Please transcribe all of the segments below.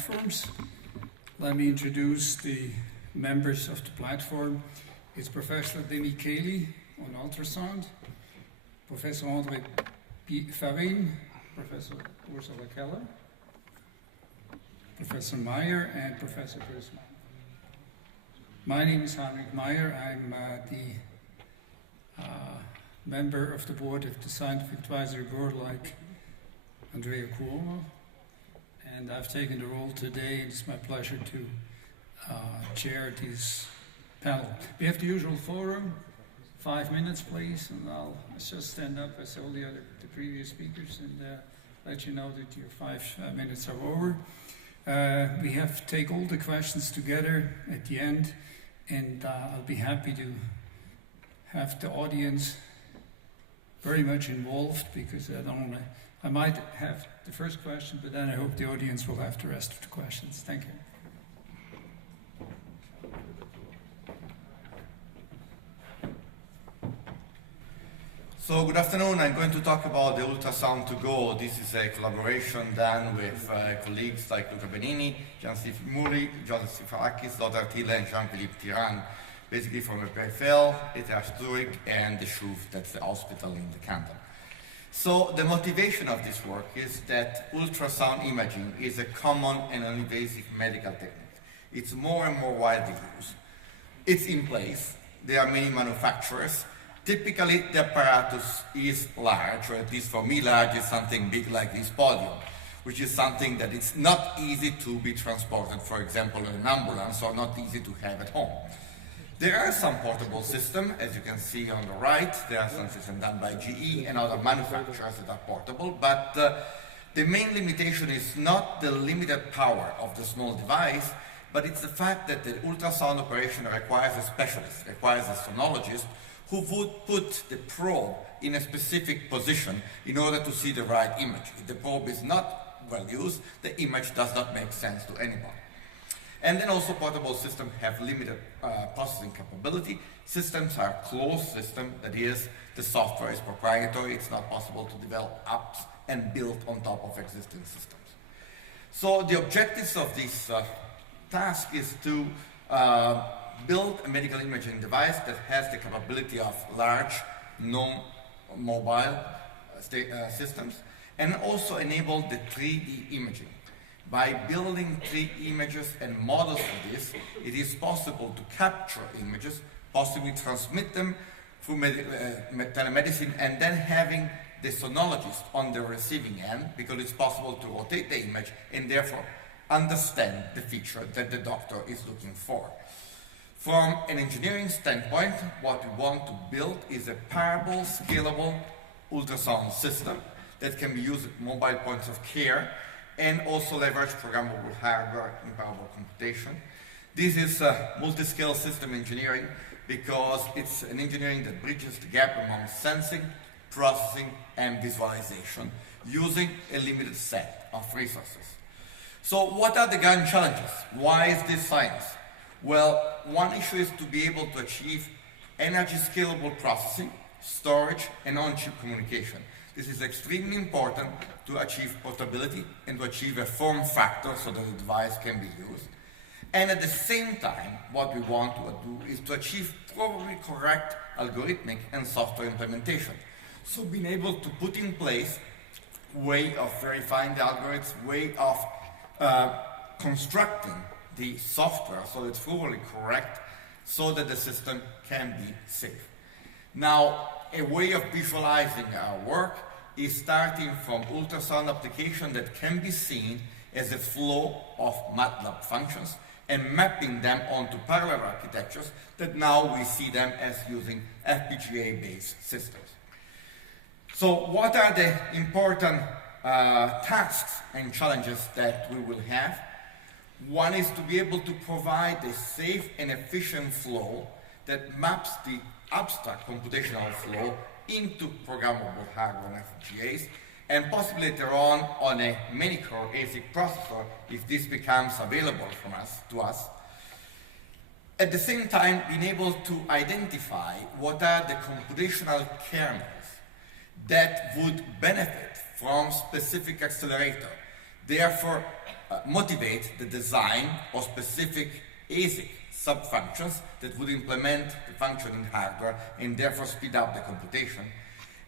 platforms. Let me introduce the members of the platform. It's Professor Micheli on ultrasound, Professor Farine, Professor Ursula Keller, Professor Meyer, and Professor Prüssmann. My name is Meyer. I'm the member of the board of the scientific advisory board like Andrea Cuomo, and I've taken the role today. It's my pleasure to chair this panel. We have the usual forum, 5 minutes please, and I'll just stand up as all the previous speakers and let you know that your 5 minutes are over. We have to take all the questions together at the end, and I'll be happy to have the audience very much involved, because I might have the first question, but then I hope the audience will have the rest of the questions. Thank you. So good afternoon. I'm going to talk about the UltraSoundToGo. This is a collaboration done with colleagues like Luca Benini, Jan-Steve Muri, Joseph Sifakis, Lothar Thiele, and Jean-Philippe Tiran, basically from EPFL, ETHZ, and the SCHUV, that's the hospital in the canton. So the motivation of this work is that ultrasound imaging is a common and non-invasive medical technique. It's more and more widely used. It's in place. There are many manufacturers. Typically, the apparatus is large, or at least for me, large is something big like this podium, which is something that it's not easy to be transported, for example, in an ambulance, or not easy to have at home. There are some portable systems, as you can see on the right. There are some systems done by GE and other manufacturers that are portable, but the main limitation is not the limited power of the small device, but it's the fact that the ultrasound operation requires a specialist, requires a sonologist, who would put the probe in a specific position in order to see the right image. If the probe is not well used, the image does not make sense to anyone. And then also portable systems have limited processing capability. Systems are closed systems, that is, the software is proprietary. It's not possible to develop apps and build on top of existing systems. So the objectives of this task is to build a medical imaging device that has the capability of large, non-mobile systems, and also enable the 3D imaging. By building 3D images and models of this, it is possible to capture images, possibly transmit them through telemedicine, and then having the sonologist on the receiving end, because it's possible to rotate the image and therefore understand the feature that the doctor is looking for. From an engineering standpoint, what we want to build is a parable, scalable ultrasound system that can be used at mobile points of care and also leverage programmable hardware and parable computation. This is multi-scale system engineering because it's an engineering that bridges the gap among sensing, processing, and visualization using a limited set of resources. So what are the grand challenges? Why is this science? Well, one issue is to be able to achieve energy scalable processing, storage, and on-chip communication. This is extremely important to achieve portability and to achieve a form factor so that the device can be used. And at the same time, what we want to do is to achieve probably correct algorithmic and software implementation. So being able to put in place way of verifying the algorithms, way of constructing the software so it's fully correct, so that the system can be safe. Now, a way of visualizing our work is starting from ultrasound application that can be seen as a flow of MATLAB functions and mapping them onto parallel architectures that now we see them as using FPGA-based systems. So what are the important tasks and challenges that we will have? One is to be able to provide a safe and efficient flow that maps the abstract computational flow into programmable hardware and FPGAs, and possibly later on a many-core ASIC processor if this becomes available to us. At the same time, being able to identify what are the computational kernels that would benefit from specific accelerator, therefore motivate the design of specific ASIC sub-functions that would implement the functioning hardware and therefore speed up the computation,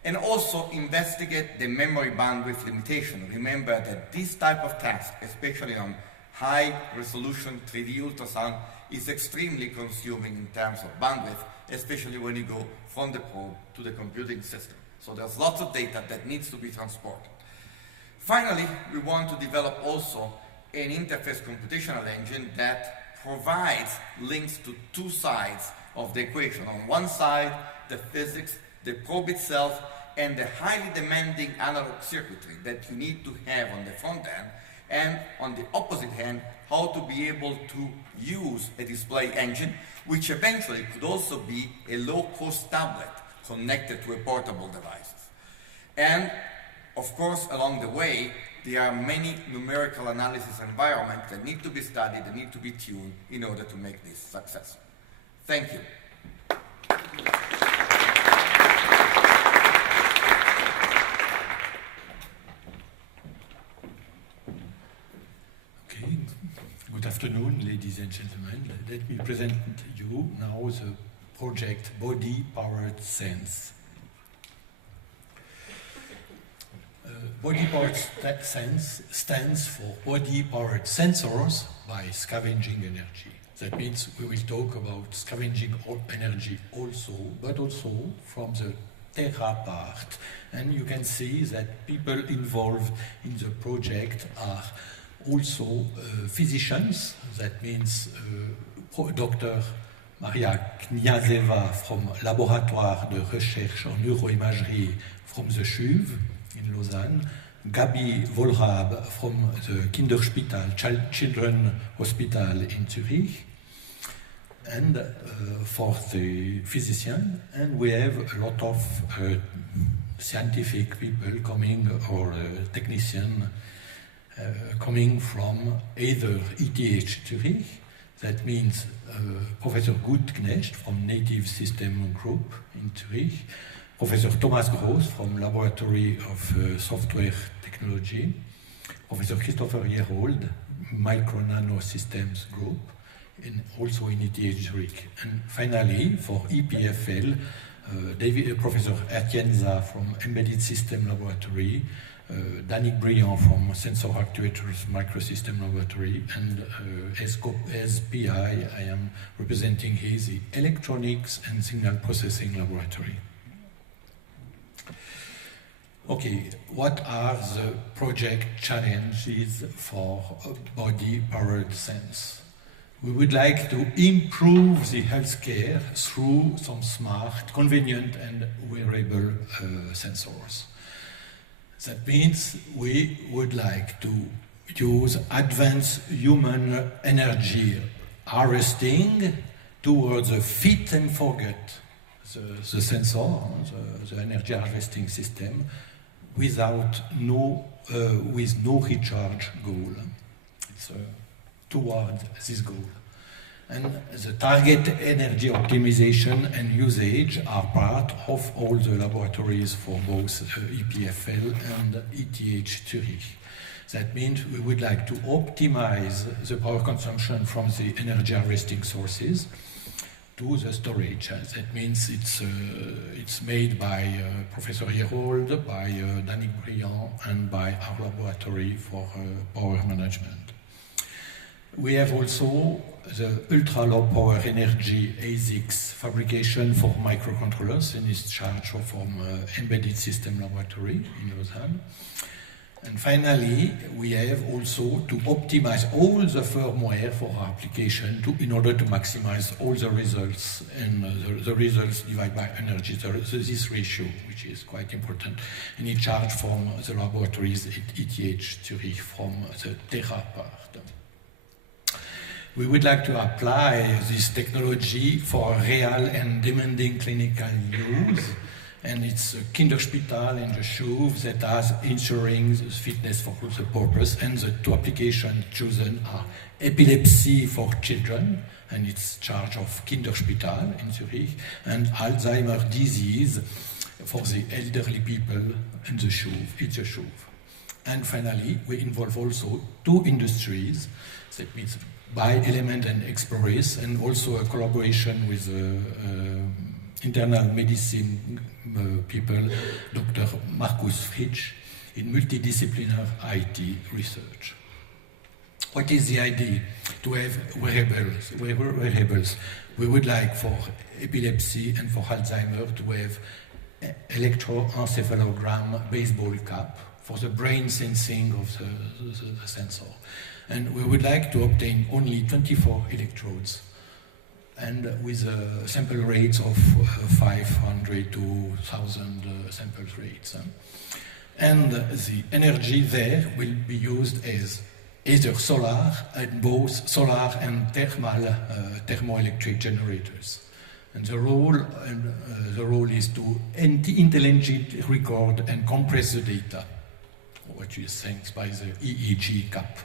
and also investigate the memory bandwidth limitation. Remember that this type of task, especially on high resolution 3D ultrasound, is extremely consuming in terms of bandwidth, especially when you go from the probe to the computing system. So there's lots of data that needs to be transported. Finally, we want to develop also an interface computational engine that provides links to two sides of the equation. On one side, the physics, the probe itself, and the highly demanding analog circuitry that you need to have on the front end, and on the opposite hand, how to be able to use a display engine, which eventually could also be a low-cost tablet connected to a portable device. And of course, along the way, there are many numerical analysis environments that need to be studied, that need to be tuned in order to make this successful. Thank you. Okay, good afternoon, ladies and gentlemen. Let me present to you now the project BodyPoweredSenSE. BodyPoweredSenSE stands for body-powered sensors by scavenging energy. That means we will talk about scavenging energy also, but also from the Tera part. And you can see that people involved in the project are also physicians. That means Dr. Maria Kniazeva from Laboratoire de Recherche en Neuroimagerie from the CHUV in Lausanne, Gabi Wohlrab from the Kinderspital, Children Hospital in Zurich, and for the physician, and we have a lot of scientific people coming, or technician coming from either ETH Zurich, that means Professor Gutknecht from Native System Group in Zurich, Professor Thomas Gross from Laboratory of Software Technology, Professor Christopher Yerold, Micro Nano Systems Group, and also in ETH Zurich. And finally, for EPFL, Professor Atienza from Embedded System Laboratory, Danik Briand from Sensor Actuators Microsystem Laboratory, and as PI, I am representing here the Electronics and Signal Processing Laboratory. Okay, what are the project challenges for BodyPoweredSenSE? We would like to improve the healthcare through some smart, convenient, and wearable sensors. That means we would like to use advanced human energy harvesting towards a fit and forget the sensor, the energy harvesting system, with no recharge goal. It's toward this goal. And the target energy optimization and usage are part of all the laboratories for both EPFL and ETH Zurich. That means we would like to optimize the power consumption from the energy harvesting sources to the storage. That means it's made by Professor Yerold, by Danik Briand, and by our laboratory for power management. We have also the ultra-low power energy ASICs fabrication for microcontrollers in its charge from Embedded System Laboratory in Lausanne. And finally, we have also to optimize all the firmware for our application in order to maximize all the results, and the results divided by energy, this ratio, which is quite important, and in charge from the laboratories at ETH Zurich from the Tera part. We would like to apply this technology for real and demanding clinical use, and it's a Kinderspital and the CHUV that has ensuring the fitness for the purpose, and the two applications chosen are epilepsy for children, and it's charge of Kinderspital in Zurich, and Alzheimer's disease for the elderly people in the CHUV. It's a CHUV. And finally, we involve also two industries, that means Bi-Element and Explorers, and also a collaboration with internal medicine people, Dr. Markus Fritsch, in multidisciplinary IT research. What is the idea? To have wearables. We would like for epilepsy and for Alzheimer to have electroencephalogram baseball cap for the brain sensing of the sensor. And we would like to obtain only 24 electrodes and with sample rates of 500 to 1,000 sample rates. And the energy there will be used as either solar and both solar and thermoelectric generators. And the role is to intelligently record and compress the data, which is thanks by the EEG cap.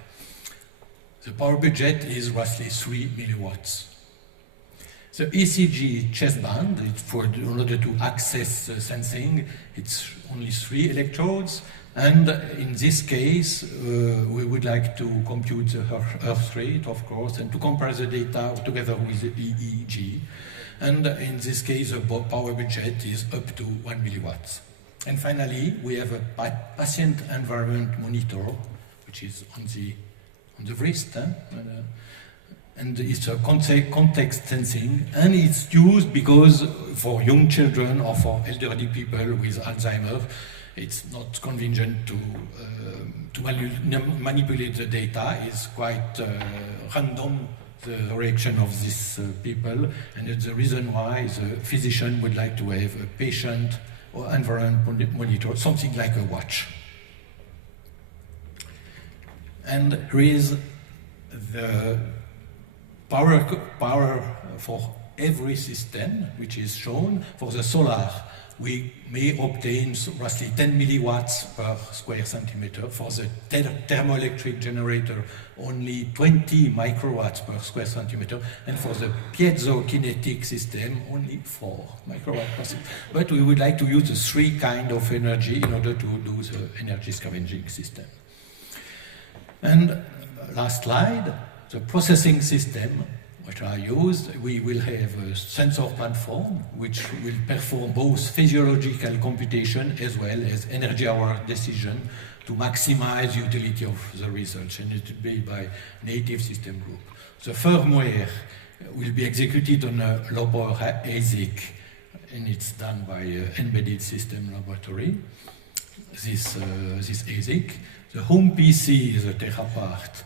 The power budget is roughly 3 milliwatts. The ECG chestband, in order to access sensing, it's only 3 electrodes. And in this case, we would like to compute the Earth rate, of course, and to compare the data together with the EEG. And in this case, the power budget is up to 1 milliwatts. And finally, we have a patient environment monitor, which is on the wrist, and it's a context sensing, and it's used because for young children or for elderly people with Alzheimer, it's not convenient to manipulate the data. It's quite random, the reaction of these people, and it's the reason why the physician would like to have a patient or environment monitor, something like a watch. And here is the power for every system, which is shown. For the solar, we may obtain roughly 10 milliwatts per square centimeter. For the thermoelectric generator, only 20 microwatts per square centimeter. And for the piezokinetic system, only 4 microwatts per second. But we would like to use the 3 kinds of energy in order to do the energy scavenging system. And last slide, the processing system which are used, we will have a sensor platform which will perform both physiological computation as well as energy-hour decision to maximize utility of the results, and it will be by native system group. The firmware will be executed on a low-power ASIC, and it's done by Embedded System Laboratory, this ASIC. The home PC, the Tera part,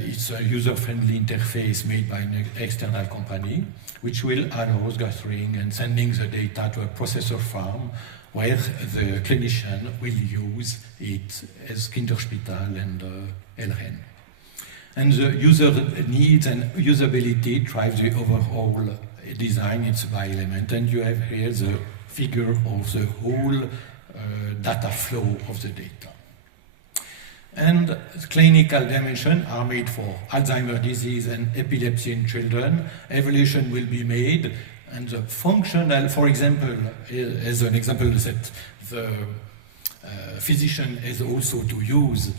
it's a user-friendly interface made by an external company, which will allow gathering and sending the data to a processor farm where the clinician will use it as Kinderspital and LRN. And the user needs and usability drive the overall design, it's by element, and you have here the figure of the whole data flow of the data. And clinical dimensions are made for Alzheimer's disease and epilepsy in children. Evaluation will be made, and the functional, for example, as an example that the physician has also to use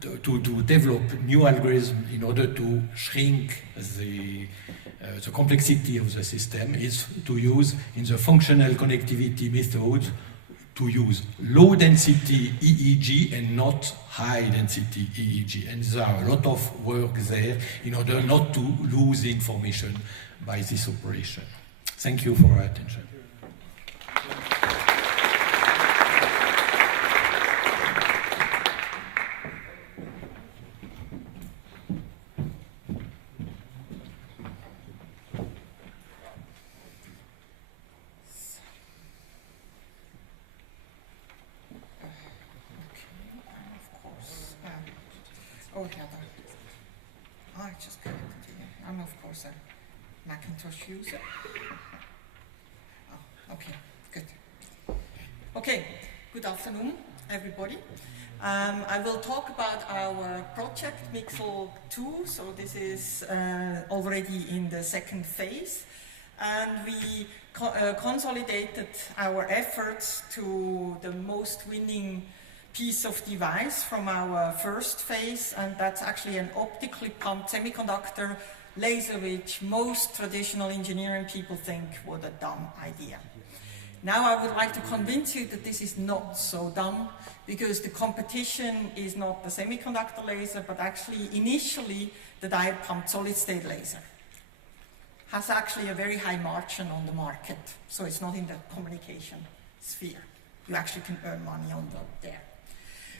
to develop new algorithms in order to shrink the complexity of the system is to use in the functional connectivity methods to use low-density EEG and not high-density EEG. And there are a lot of work there in order not to lose information by this operation. Thank you for your attention. I just connected to you. I'm of course a Macintosh user. Oh, okay, good. Okay, good afternoon, everybody. I will talk about our project MIXSEL 2. So this is already in the second phase, and we consolidated our efforts to the most winning piece of device from our first phase, and that's actually an optically pumped semiconductor laser, which most traditional engineering people think was a dumb idea. Now I would like to convince you that this is not so dumb, because the competition is not the semiconductor laser, but actually initially the direct pumped solid-state laser. Has actually a very high margin on the market, so it's not in the communication sphere. You actually can earn money on there.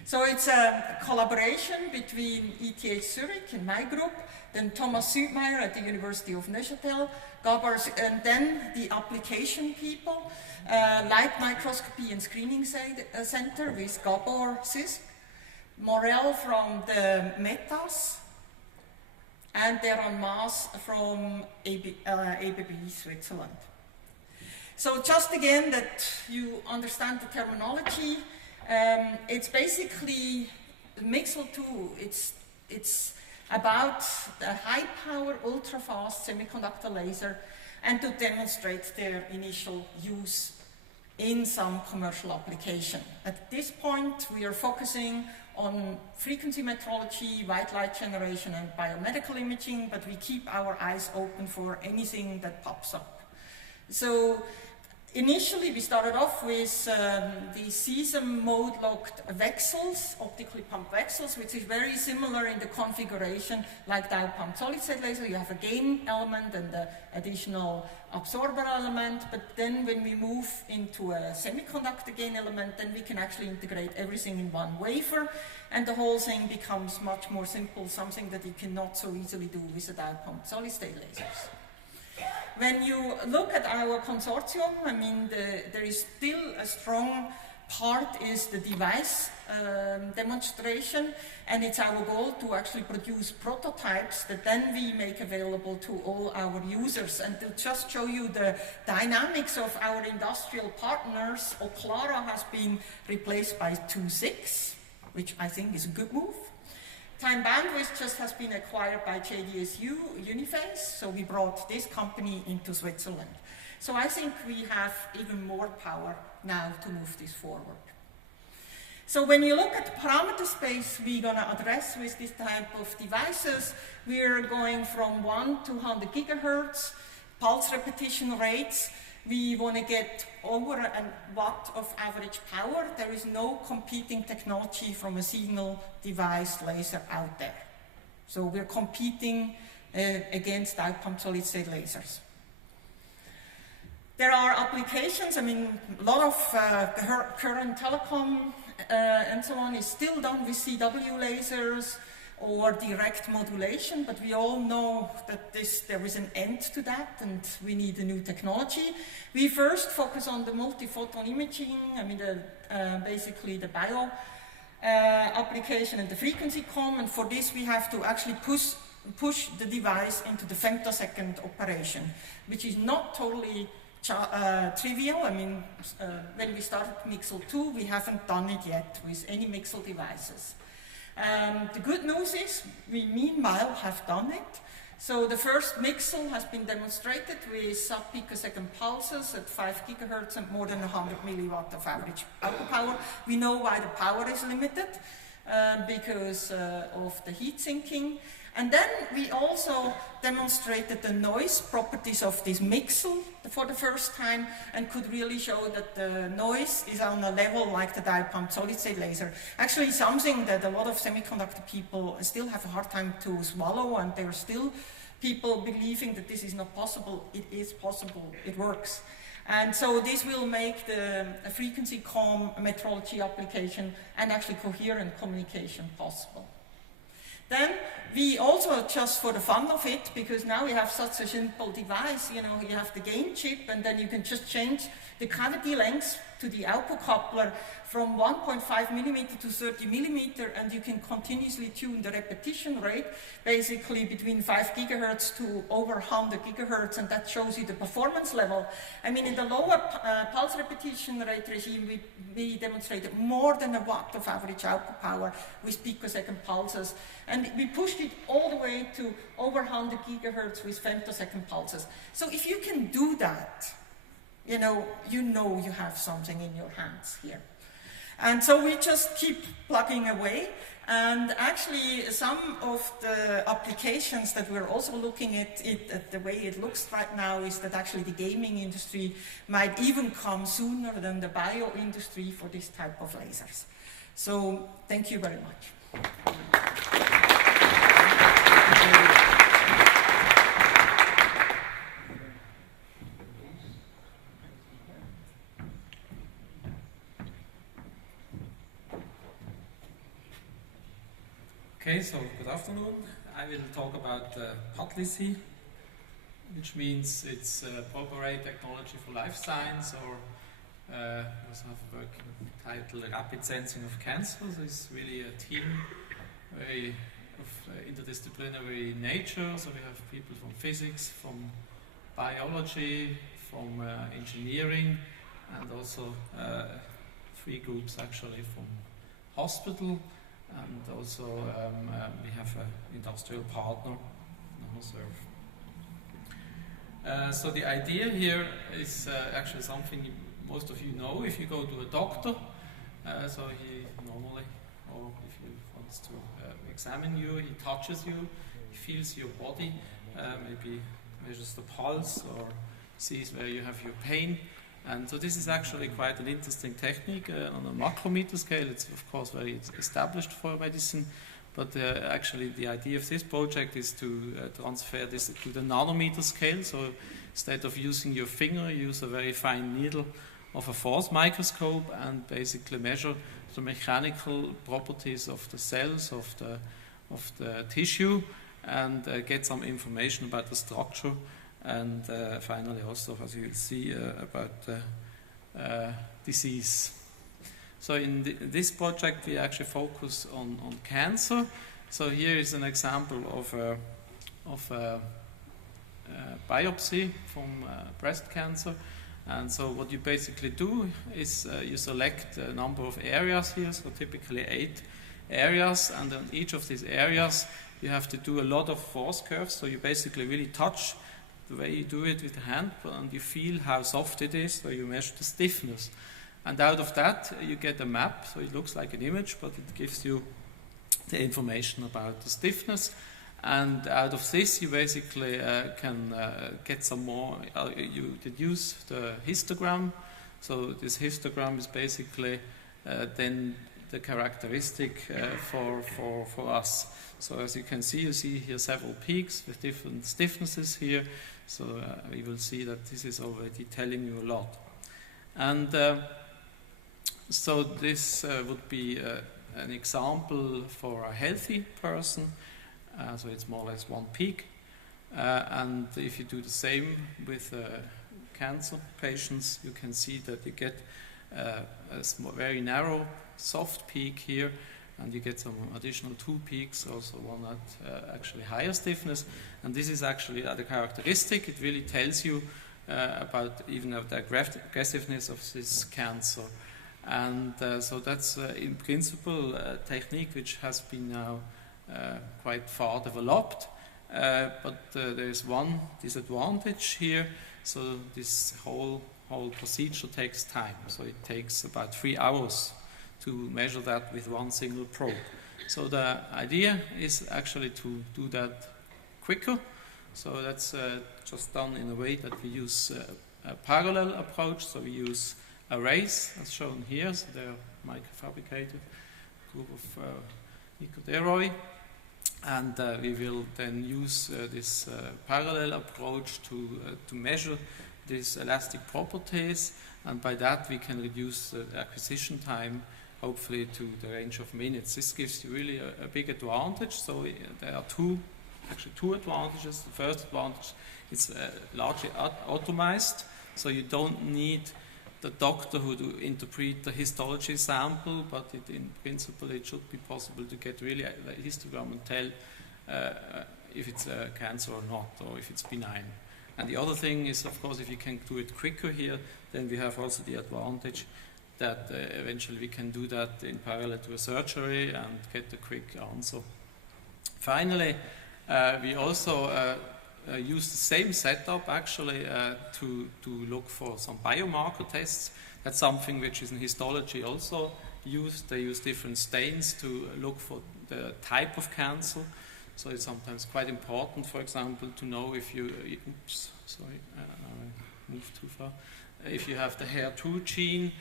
So it's a collaboration between ETH Zurich and my group, then Thomas Südmeier at the University of Neuchâtel, and then the application people, Light Microscopy and Screening Center with Gabor Sisk, Morel from the Metas, and Deron Maas from ABB Switzerland. So just again that you understand the terminology, it's basically MIXSEL 2. It's about the high-power, ultra-fast semiconductor laser, and to demonstrate their initial use in some commercial application. At this point, we are focusing on frequency metrology, white light generation, and biomedical imaging, but we keep our eyes open for anything that pops up. So initially, we started off with the cesium mode-locked VCSELs, optically pumped VCSELs, which is very similar in the configuration like the pumped solid-state laser. You have a gain element and the additional absorber element, but then when we move into a semiconductor gain element, then we can actually integrate everything in one wafer, and the whole thing becomes much more simple, something that you cannot so easily do with the pumped solid-state lasers. When you look at our consortium, I mean, there is still a strong part is the device demonstration, and it's our goal to actually produce prototypes that then we make available to all our users. And to just show you the dynamics of our industrial partners, Oclara has been replaced by 2.6, which I think is a good move. Time Bandwidth just has been acquired by JDSU, UniBas, so we brought this company into Switzerland. So I think we have even more power now to move this forward. So when you look at the parameter space we're going to address with this type of devices, we're going from 1 to 100 gigahertz, pulse repetition rates. We want to get over a watt of average power. There is no competing technology from a signal device laser out there. So we're competing against pumped solid-state lasers. There are applications, I mean, a lot of the current telecom and so on is still done with CW lasers or direct modulation, but we all know that there is an end to that and we need a new technology. We first focus on the multiphoton imaging, I mean basically the bio application and the frequency comm, and for this we have to actually push the device into the femtosecond operation, which is not totally trivial. I mean, when we started MIXSEL 2, we haven't done it yet with any MIXSEL devices. The good news is we meanwhile have done it. So the first MIXSEL has been demonstrated with sub-picosecond pulses at 5 gigahertz and more than 100 milliwatt of average output power. We know why the power is limited, because of the heat sinking. And then we also demonstrated the noise properties of this MIXSEL for the first time and could really show that the noise is on a level like the pumped solid-state laser. Actually something that a lot of semiconductor people still have a hard time to swallow, and there are still people believing that this is not possible. It is possible, it works. And so this will make the frequency comm metrology application and actually coherent communication possible. Then we also, just for the fun of it, because now we have such a simple device, you know, you have the gain chip and then you can just change the cavity length to the output coupler from 1.5 millimeter to 30 millimeter, and you can continuously tune the repetition rate, basically between 5 gigahertz to over 100 gigahertz, and that shows you the performance level. I mean, in the lower pulse repetition rate regime, we demonstrated more than a watt of average output power with picosecond pulses, and we pushed it all the way to over 100 gigahertz with femtosecond pulses. So if you can do that, you know you have something in your hands here. And so we just keep plugging away. And actually, some of the applications that we're also looking at, the way it looks right now, is that actually the gaming industry might even come sooner than the bio industry for this type of lasers. So, thank you very much. Okay, so good afternoon. I will talk about PATLSci, which means it's appropriate technology for life science, or also have a working title, Rapid Sensing of Cancer. So it's really a team of interdisciplinary nature. So we have people from physics, from biology, from engineering, and also 3 groups actually from hospital. And also we have an industrial partner, Nano-Tera. So the idea here is actually something most of you know. If you go to a doctor, so he normally, or if he wants to examine you, he touches you, he feels your body, maybe measures the pulse or sees where you have your pain. And so this is actually quite an interesting technique on a macrometer scale. It's of course very established for medicine, but actually the idea of this project is to transfer this to the nanometer scale. So instead of using your finger, you use a very fine needle of a force microscope and basically measure the mechanical properties of the cells, of the tissue, and get some information about the structure. And finally also, as you will see, about disease. So in this project we actually focus on cancer. So here is an example of a biopsy from breast cancer. And so what you basically do is you select a number of areas here, so typically 8 areas, and on each of these areas you have to do a lot of force curves. So you basically really touch the way you do it with the hand, and you feel how soft it is, so you measure the stiffness. And out of that, you get a map, so it looks like an image, but it gives you the information about the stiffness. And out of this, you basically can get some more, you deduce the histogram. So this histogram is basically then the characteristic for us. So as you can see, here several peaks with different stiffnesses here. So we will see that this is already telling you a lot. And so this would be an example for a healthy person. So it's more or less 1 peak. And if you do the same with cancer patients, you can see that you get a very narrow, soft peak here, and you get some additional 2 peaks, also one at actually higher stiffness. And this is actually the characteristic. It really tells you about even the aggressiveness of this cancer. And so that's in principle a technique which has been now quite far developed. But there is one disadvantage here. So this whole procedure takes time. So it takes about 3 hours to measure that with one single probe. So the idea is actually to do that quicker. So that's just done in a way that we use a parallel approach. So we use arrays, as shown here. So they're microfabricated group of nicotheroi. And we will then use this parallel approach to measure these elastic properties. And by that we can reduce the acquisition time, hopefully to the range of minutes. This gives you really a big advantage. So there are two advantages. The first advantage is largely automized, so you don't need the doctor who to interpret the histology sample, but in principle it should be possible to get really a histogram and tell if it's a cancer or not, or if it's benign. And the other thing is, of course, if you can do it quicker here, then we have also the advantage that eventually we can do that in parallel to a surgery and get a quick answer. Finally, we also use the same setup actually to look for some biomarker tests. That's something which is in histology also used. They use different stains to look for the type of cancer. So it's sometimes quite important, for example, to know if you, oops, sorry, I moved too far. If you have the HER2 gene,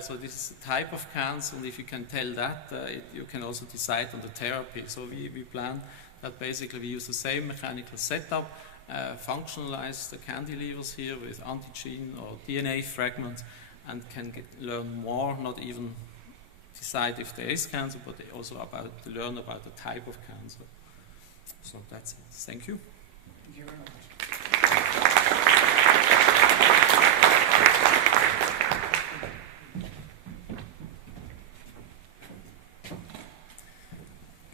so this is the type of cancer, and if you can tell that, you can also decide on the therapy. So we plan that basically we use the same mechanical setup, functionalize the cantilevers here with antigen or DNA fragments, and can learn more, not even decide if there is cancer, but also learn about the type of cancer. So that's it. Thank you. Thank you very much.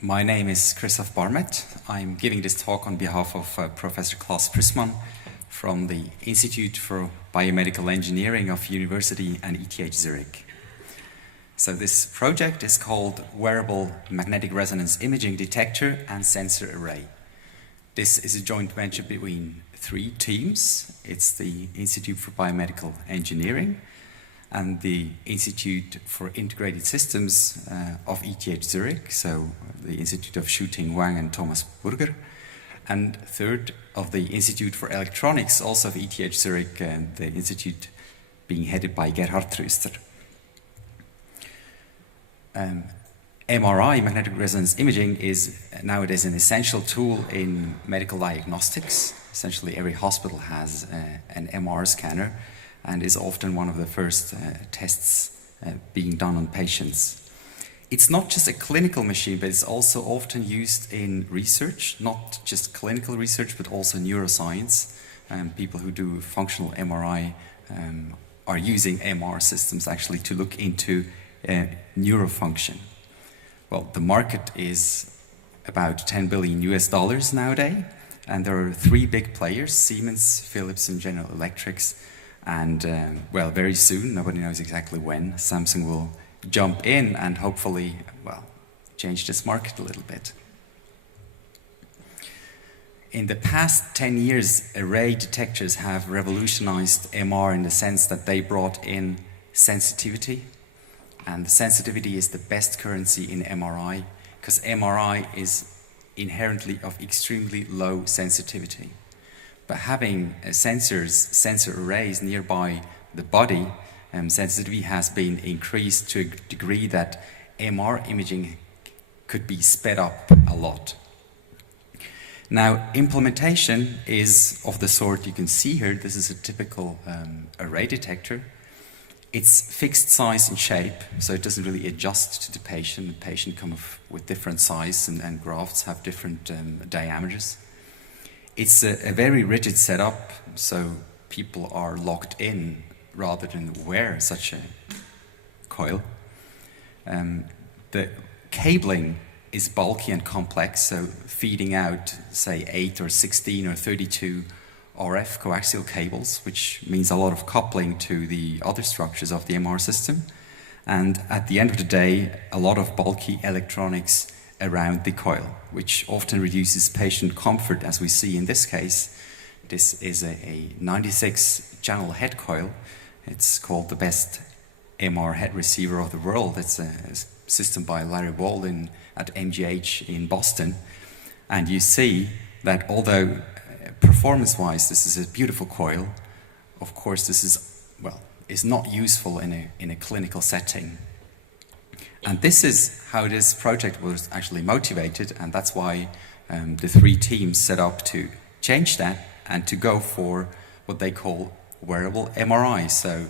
My name is Christoph Barmet. I'm giving this talk on behalf of Professor Klaus Prüssmann from the Institute for Biomedical Engineering of University and ETH Zurich. So this project is called Wearable Magnetic Resonance Imaging Detector and Sensor Array. This is a joint venture between 3 teams. It's the Institute for Biomedical Engineering and the Institute for Integrated Systems of ETH Zurich, so the Institute of Shu-Ting Wang and Thomas Burger, and third of the Institute for Electronics, also of ETH Zurich, and the institute being headed by Gerhard Tröster. MRI, magnetic resonance imaging, is nowadays an essential tool in medical diagnostics. Essentially, every hospital has an MR scanner and is often one of the first tests being done on patients. It's not just a clinical machine, but it's also often used in research, not just clinical research, but also neuroscience. People who do functional MRI are using MR systems actually to look into neurofunction. Well, the market is about $10 billion nowadays, and there are 3 big players, Siemens, Philips, and General Electric. And well, very soon, nobody knows exactly when, Samsung will jump in and hopefully, well, change this market a little bit. In the past 10 years, array detectors have revolutionized MR in the sense that they brought in sensitivity. And the sensitivity is the best currency in MRI, because MRI is inherently of extremely low sensitivity. But having sensor arrays nearby the body, sensitivity has been increased to a degree that MR imaging could be sped up a lot. Now, implementation is of the sort you can see here. This is a typical array detector. It's fixed size and shape, so it doesn't really adjust to the patient. The patient comes with different size and grafts have different diameters. It's a very rigid setup, so people are locked in rather than wear such a coil. The cabling is bulky and complex, so feeding out, say, 8 or 16 or 32 RF coaxial cables, which means a lot of coupling to the other structures of the MR system. And at the end of the day, a lot of bulky electronics around the coil, which often reduces patient comfort, as we see in this case. This is a 96-channel head coil. It's called the best MR head receiver of the world. It's a system by Larry Baldwin at MGH in Boston. And you see that although performance-wise this is a beautiful coil, of course this is not useful in a clinical setting. And this is how this project was actually motivated, and that's why the 3 teams set up to change that and to go for what they call wearable MRI. So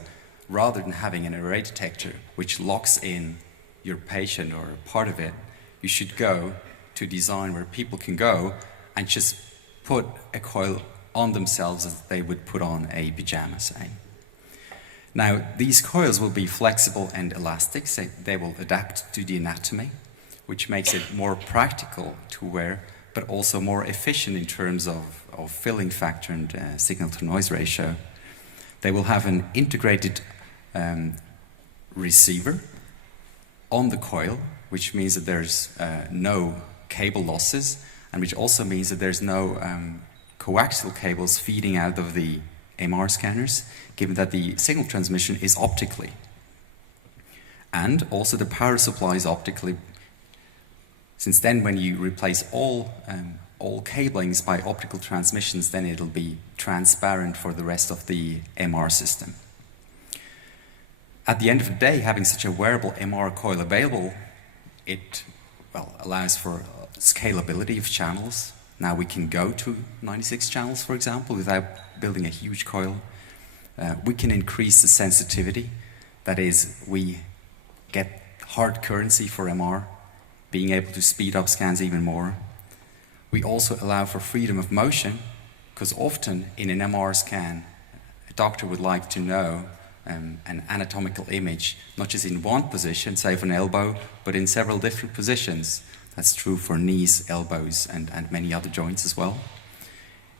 rather than having an array detector which locks in your patient or part of it, you should go to design where people can go and just put a coil on themselves as they would put on a pajama, say. Now, these coils will be flexible and elastic, so they will adapt to the anatomy, which makes it more practical to wear, but also more efficient in terms of filling factor and signal-to-noise ratio. They will have an integrated receiver on the coil, which means that there's no cable losses, and which also means that there's no coaxial cables feeding out of the MR scanners, given that the signal transmission is optically. And also the power supply is optically, since then when you replace all cablings by optical transmissions, then it'll be transparent for the rest of the MR system. At the end of the day, having such a wearable MR coil available, it allows for scalability of channels. Now we can go to 96 channels, for example, without building a huge coil. We can increase the sensitivity. That is, we get hard currency for MR, being able to speed up scans even more. We also allow for freedom of motion, because often in an MR scan, a doctor would like to know an anatomical image, not just in one position, say for an elbow, but in several different positions. That's true for knees, elbows, and many other joints as well.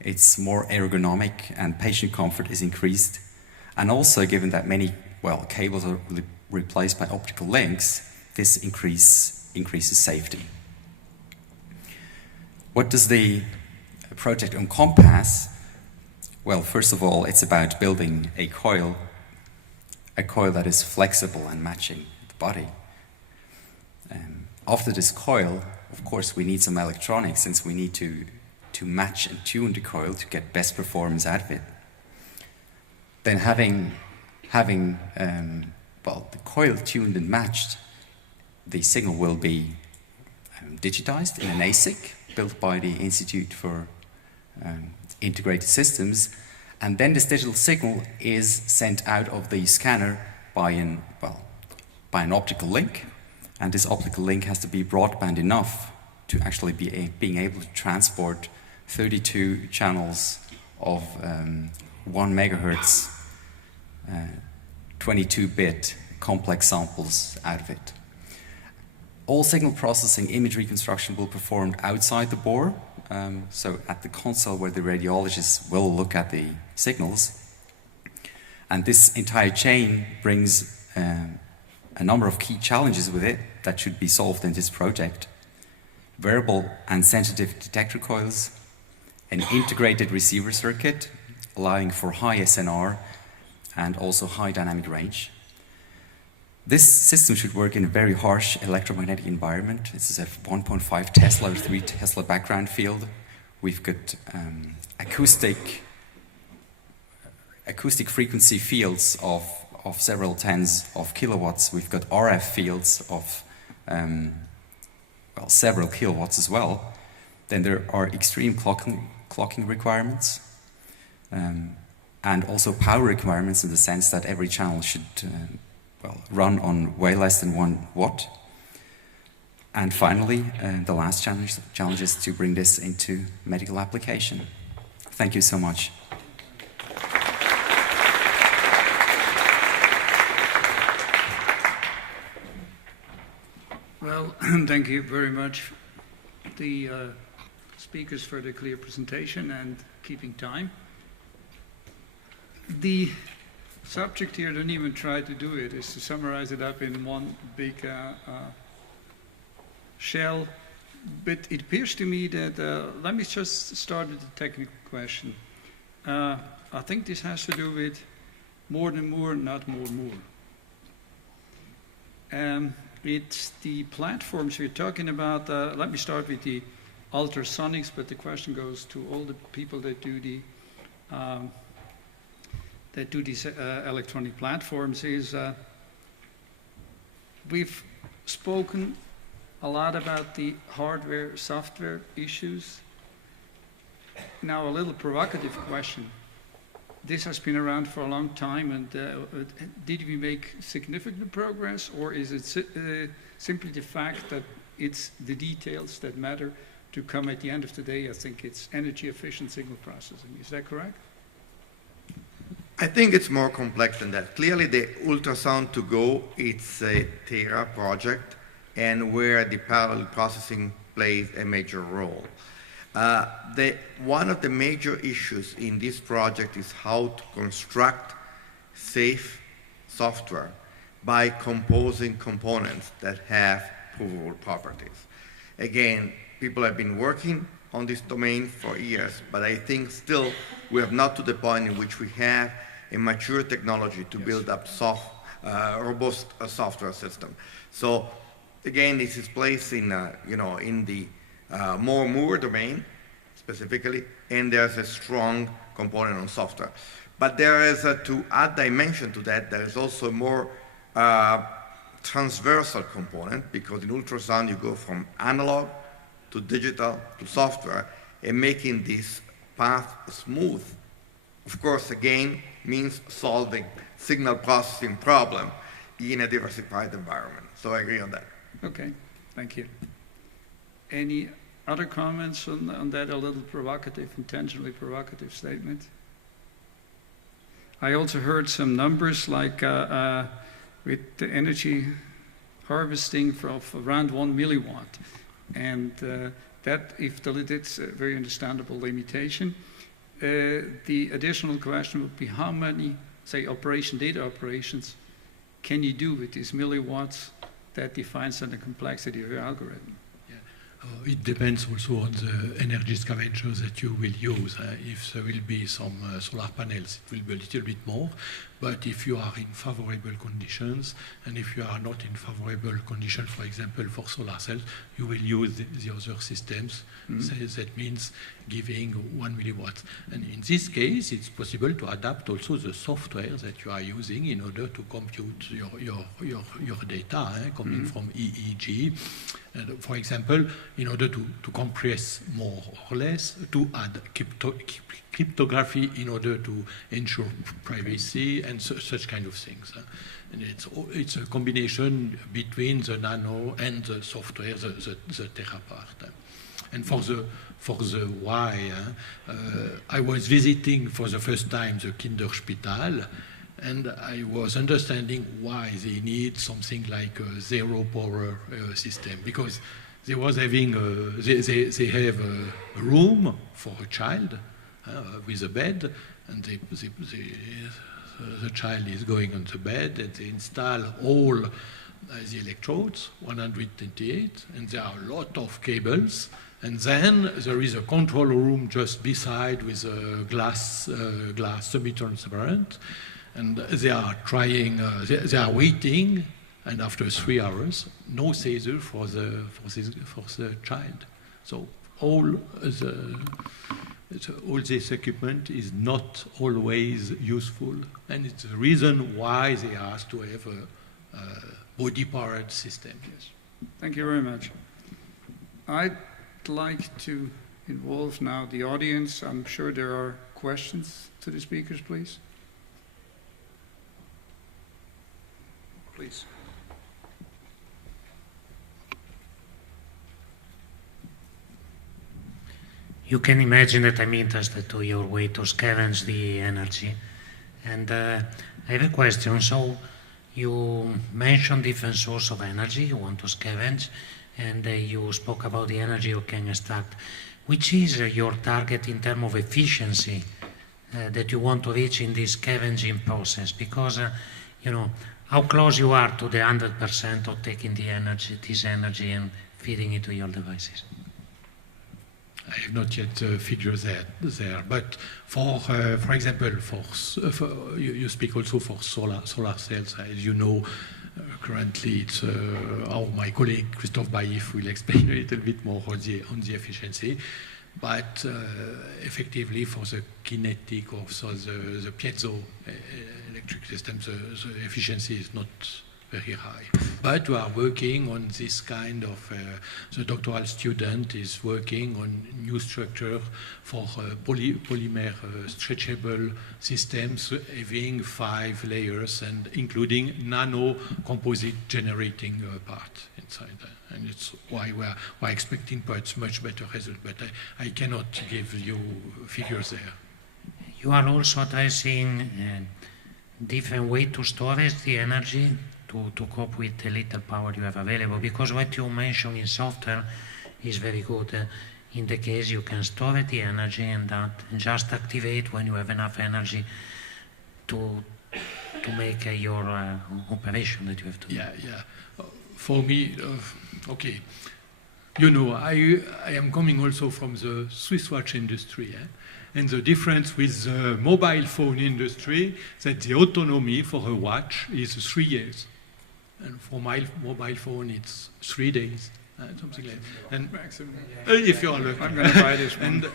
It's more ergonomic and patient comfort is increased. And also, given that many, cables are replaced by optical links, this increases safety. What does the project encompass? Well, first of all, it's about building a coil that is flexible and matching the body. After this coil, of course, we need some electronics, since we need to match and tune the coil to get best performance out of it. Then having the coil tuned and matched, the signal will be digitized in an ASIC built by the Institute for Integrated Systems, and then this digital signal is sent out of the scanner by an optical link, and this optical link has to be broadband enough to actually be being able to transport 32 channels of 1 megahertz 22-bit complex samples out of it. All signal processing image reconstruction will be performed outside the bore, so at the console where the radiologist will look at the signals. And this entire chain brings a number of key challenges with it that should be solved in this project. Variable and sensitive detector coils, an integrated receiver circuit allowing for high SNR and also high dynamic range. This system should work in a very harsh electromagnetic environment. This is a 1.5 Tesla or 3 Tesla background field. We've got acoustic frequency fields of several tens of kilowatts. We've got RF fields of several kilowatts as well. Then there are extreme clocking requirements, and also power requirements in the sense that every channel should run on way less than 1 watt. And finally, the last challenge is to bring this into medical application. Thank you so much. Well, thank you very much, the speakers, for the clear presentation and keeping time. The subject here, don't even try to do it, is to summarize it up in one big shell. But it appears to me that, let me just start with the technical question. I think this has to do with more than more, not more. It's the platforms we're talking about. Let me start with the ultrasonics, but the question goes to all the people that do these electronic platforms. We've spoken a lot about the hardware, software issues. Now, a little provocative question. This has been around for a long time, and did we make significant progress, or is it simply the fact that it's the details that matter to come at the end of the day? I think it's energy efficient signal processing. Is that correct? I think it's more complex than that. Clearly, the UltraSoundToGo, it's a Tera project, and where the parallel processing plays a major role. One of the major issues in this project is how to construct safe software by composing components that have provable properties. Again, people have been working on this domain for years, but I think still we have not to the point in which we have a mature technology to build up robust software system. So again, this is placed in, in the more Moore domain specifically, and there's a strong component on software. But there is, to add dimension to that, there is also a more transversal component, because in ultrasound you go from analog to digital to software, and making this path smooth, of course, again, means solving signal processing problem in a diversified environment. So I agree on that. Okay, thank you. Any other comments on that a little provocative, intentionally provocative statement? I also heard some numbers like with the energy harvesting of around 1 milliwatt. And that, if that's a very understandable limitation, the additional question would be how many, say, data operations can you do with these milliwatts that defines then the complexity of your algorithm? It depends also on the energy scavengers that you will use. If there will be some solar panels, it will be a little bit more. But if you are in favorable conditions, and if you are not in favorable conditions, for example, for solar cells, you will use the other systems. So that means giving 1 milliwatt. And in this case, it's possible to adapt also the software that you are using in order to compute your data coming from EEG. And for example, in order to compress more or less, to add cryptography in order to ensure privacy and such kind of things. And it's a combination between the nano and the software, the Tera part. And for the why, I was visiting for the first time the Kinderspital, and I was understanding why they need something like a zero power system, because they was having they have a room for a child with a bed, and the child is going on the bed, and they install all the electrodes, 128, and there are a lot of cables. And then there is a control room just beside with a glass semi-transparent, and they are trying. They are waiting, and after 3 hours, no seizure for the child. So all this equipment is not always useful, and it's the reason why they asked to have a body-powered system. Yes. Thank you very much. I'd like to involve now the audience. I'm sure there are questions to the speakers, please. Please. You can imagine that I'm interested to your way to scavenge the energy. And I have a question. So you mentioned different sources of energy you want to scavenge, and you spoke about the energy you can extract. Which is your target in terms of efficiency that you want to reach in this scavenging process? Because, how close you are to the 100% of taking this energy and feeding it to your devices? I have not yet figured that there, but for example, you speak also for solar cells. As you know, currently it's my colleague Christophe Baïf will explain a little bit more on the efficiency. But effectively, for the kinetic or so the piezo electric system, the efficiency is not very high. But we are working on this kind of, the doctoral student is working on new structure for polymer stretchable systems having 5 layers and including nano composite generating part inside. And it's why we're expecting perhaps much better result, but I cannot give you figures there. You are also addressing different way to storage the energy to cope with the little power you have available, because what you mentioned in software is very good. In the case you can store the energy and that just activate when you have enough energy to make your operation that you have to do. Yeah. For me, okay. I am coming also from the Swiss watch industry, And the difference with the mobile phone industry, that the autonomy for a watch is 3 years. And for my mobile phone, it's 3 days, something like that. And if you're lucky. I'm going to buy this one. And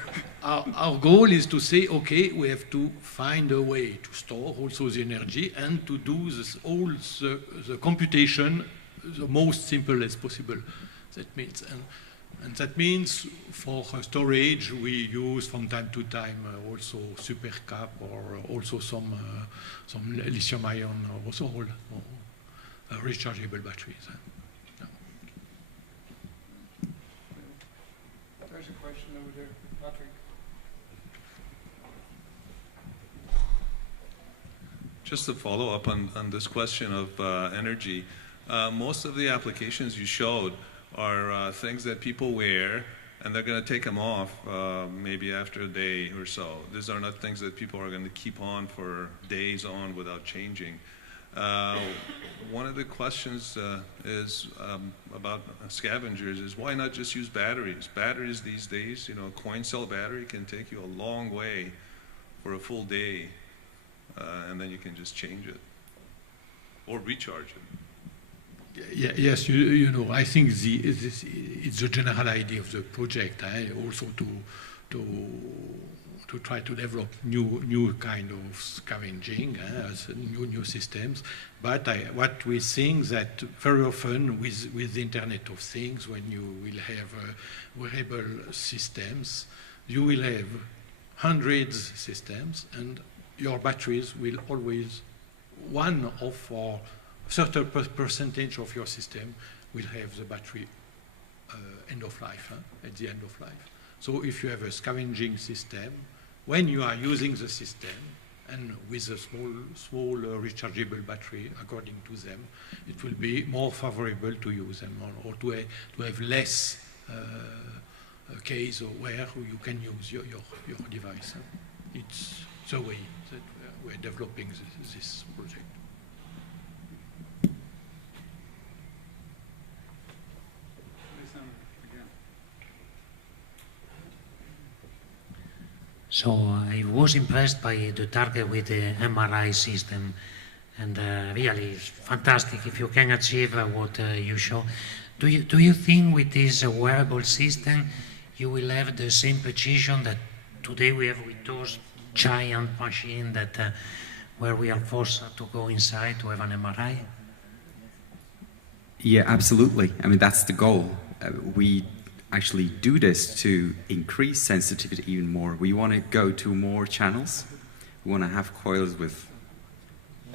our goal is to say, okay, we have to find a way to store also the energy and to do this, all the computation the most simple as possible. That means, and that means for storage we use from time to time also supercap or also some lithium-ion or also rechargeable batteries. There's a question over there, Patrick. Just to follow up on this question of energy, most of the applications you showed are things that people wear and they're going to take them off maybe after a day or so. These are not things that people are going to keep on for days on without changing. One of the questions is about scavengers is why not just use batteries? Batteries these days, you know, a coin cell battery can take you a long way for a full day, and then you can just change it or recharge it. Yes, you know, I think it's the general idea of the project, also to try to develop new kind of scavenging, new systems. But what we think that very often with the Internet of Things, when you will have wearable systems, you will have hundreds of systems, and your batteries will always, one of or certain percentage of your system will have the battery end of life, at the end of life. So if you have a scavenging system, when you are using the system, and with a small rechargeable battery, according to them, it will be more favorable to use them, or to have less case where you can use your device. It's the way that we're developing this project. So I was impressed by the target with the MRI system, and really it's fantastic if you can achieve what you show. Do you think with this wearable system you will have the same precision that today we have with those giant machines that where we are forced to go inside to have an MRI? Yeah, absolutely. I mean, that's the goal. We actually do this to increase sensitivity even more. We want to go to more channels. We want to have coils with,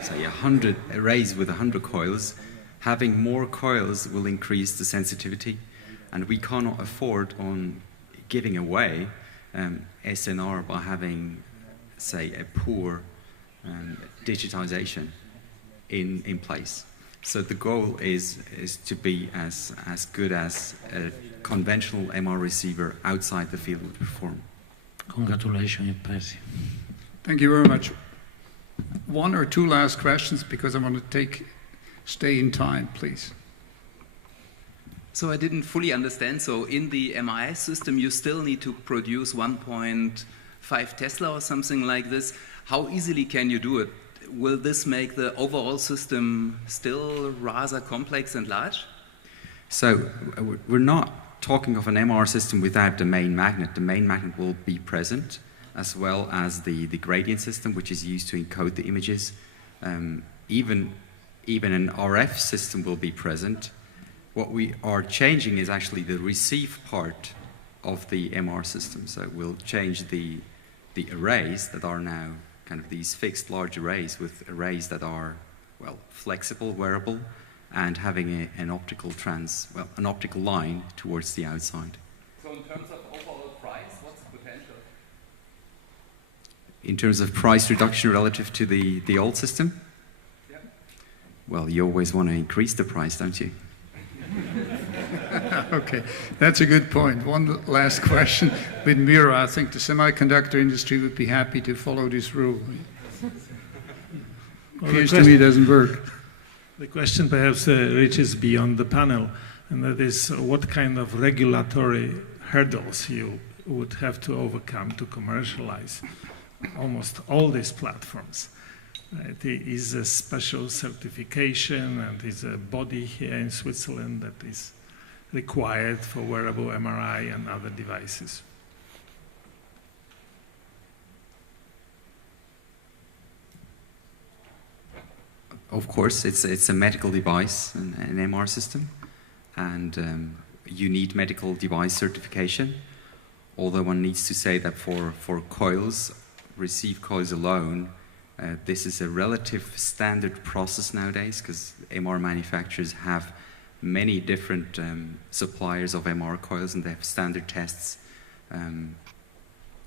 say, 100 arrays with 100 coils. Having more coils will increase the sensitivity, and we cannot afford on giving away SNR by having, say, a poor digitization in place. So the goal is to be as good as a conventional MR receiver outside the field would perform. Congratulations, impressive. Thank you very much. One or two last questions, because I want to stay in time, please. So I didn't fully understand. So in the MRI system, you still need to produce 1.5 Tesla or something like this. How easily can you do it? Will this make the overall system still rather complex and large? So we're not talking of an MR system without the main magnet. The main magnet will be present, as well as the gradient system, which is used to encode the images. Even an RF system will be present. What we are changing is actually the receive part of the MR system. So we'll change the arrays that are now kind of these fixed large arrays with arrays that are, well, flexible, wearable, and having an optical line towards the outside. So in terms of overall price, what's the potential? In terms of price reduction relative to the old system? Yeah. Well, you always want to increase the price, don't you? Okay, that's a good point. One last question. With Mira, I think the semiconductor industry would be happy to follow this rule. Appears to me it doesn't work. The question perhaps reaches beyond the panel, and that is what kind of regulatory hurdles you would have to overcome to commercialize almost all these platforms. It is a special certification and is a body here in Switzerland that is required for wearable MRI and other devices. Of course, it's a medical device, an MR system, and you need medical device certification. Although one needs to say that for coils, receive coils alone, this is a relative standard process nowadays, because MR manufacturers have many different suppliers of MR coils, and they have standard tests,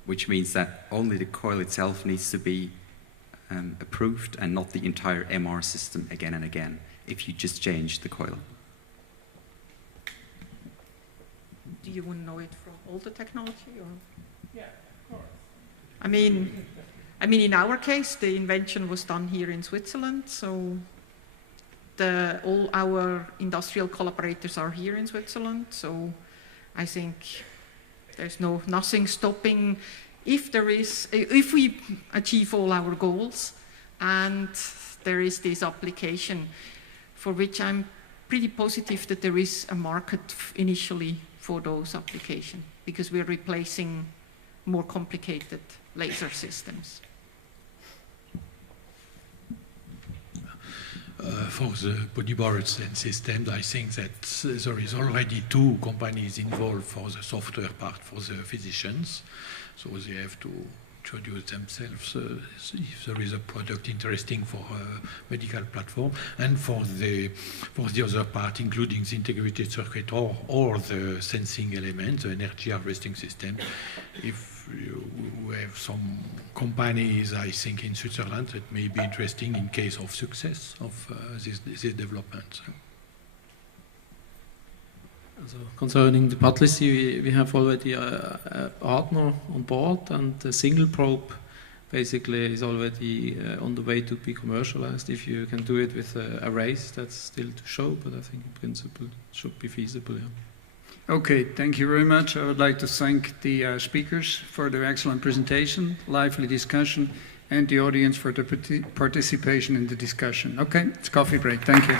which means that only the coil itself needs to be approved and not the entire MR system again and again if you just change the coil. Do you want to know it from all the technology? Or? Yeah, of course. I mean, in our case, the invention was done here in Switzerland, so all our industrial collaborators are here in Switzerland, so I think there's nothing stopping if we achieve all our goals and there is this application for which I'm pretty positive that there is a market initially for those applications, because we're replacing more complicated laser systems. For the BodyPoweredSenSE system, I think that there is already 2 companies involved for the software part for the physicians. So they have to introduce themselves if there is a product interesting for a medical platform. And for the other part, including the integrated circuit or the sensing element, the energy harvesting system, if you have some companies, I think, in Switzerland that may be interesting in case of success of this development. So concerning the PATLSci, we have already a partner on board, and the single probe basically is already on the way to be commercialized. If you can do it with arrays, that's still to show, but I think in principle it should be feasible. Yeah. Okay, thank you very much. I would like to thank the speakers for their excellent presentation, lively discussion, and the audience for their participation in the discussion. Okay, it's coffee break. Thank you.